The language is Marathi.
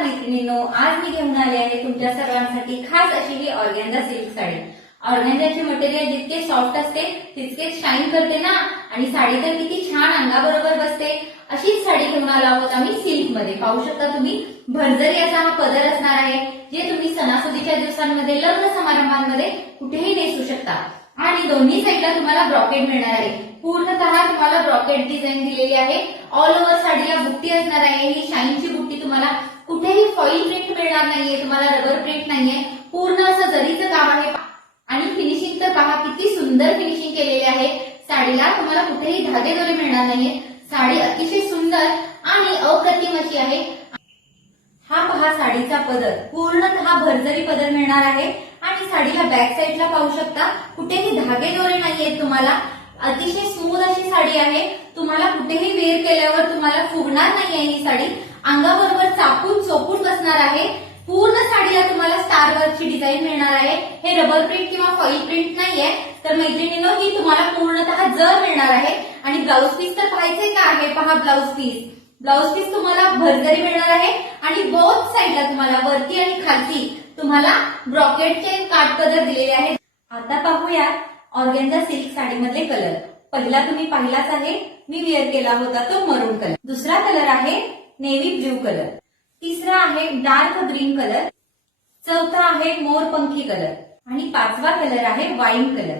मैत्रिणींनो, आज मी घेऊन आले आहे तुमच्या सर्वांसाठी खास अशी ही ऑर्गेन्झा सिल्क साडी। ऑर्गेन्झाचे मटेरियल जितके सॉफ्ट असते तितकेच शाईन करते ना, आणि साडी तर किती छान अंगाबरोबर बसते। अशीच साडी घेऊन आलो आहोत आम्ही सिल्क मध्ये। पाहू शकता तुम्ही, भरजरी असा हा पदर असणार आहे, जे तुम्ही सणासुदीच्या दिवसांमध्ये, लग्न समारंभांमध्ये कुठेही नेसू शकता। आणि दोन्ही साईडला तुम्हाला ब्रॉकेट मिळणार आहे। पूर्णतः तुम्हाला ब्रॉकेट डिझाईन दिलेली आहे। ऑल ओव्हर साडीला बुट्टी असणार आहे। ही शाईनची बुट्टी तुम्हाला कुठेही फॉईल प्रिंट मिळणार नाहीये, तुम्हाला रबर प्रिंट नाहीये, पूर्ण असं जरीचं काम आहे। आणि फिनिशिंग तर पहा, किती सुंदर फिनिशिंग केलेली आहे साडीला। तुम्हाला कुठेही धागेदोरे मिळणार नाहीये। साडी अतिशय सुंदर आणि अप्रतिम अशी आहे। हा पहा साडीचा पदर, पूर्णतः भरजरी पदर मिळणार आहे। आणि साडीला बॅक साईडला पाहू शकता, कुठेही धागेदोरे नाहीयेत तुम्हाला। अतिशय स्मूथ अशी साडी आहे। तुम्हाला कुठेही वेअर केल्यावर तुम्हाला फुगणार नाहीये ही साडी, अंगाबरोबर चापून चोपून बसणार आहे। पूर्ण साडीला तुम्हाला स्टार वर्कची डिझाईन मिळणार आहे। हे रबर प्रिंट किंवा फॉईल प्रिंट नाहीये, तर मैत्रिणींनो ही तुम्हाला पूर्णतः जर मिळणार आहे। आणि ब्लाउज पीस तर पाहायचे का आहे, पहा ब्लाउज पीस। ब्लाउज पीस तुम्हाला भरजरी मिळणार आहे आणि बोथ साईडला तुम्हाला वरती आणि खालती तुम्हाला ब्रॉकेटचे काठपदर दिलेले आहेत। आता पाहूया ऑर्गेन्झा सिल्क साडीमधले कलर। पहिला तुम्ही पाहिलाच आहे, मी वेअर केला होता तो मरून कलर। दुसरा कलर आहे नेव्ही ब्ल्यू कलर। तिसरा आहे डार्क ग्रीन कलर। चौथा आहे मोरपंखी कलर आणि पाचवा कलर आहे वाईन कलर।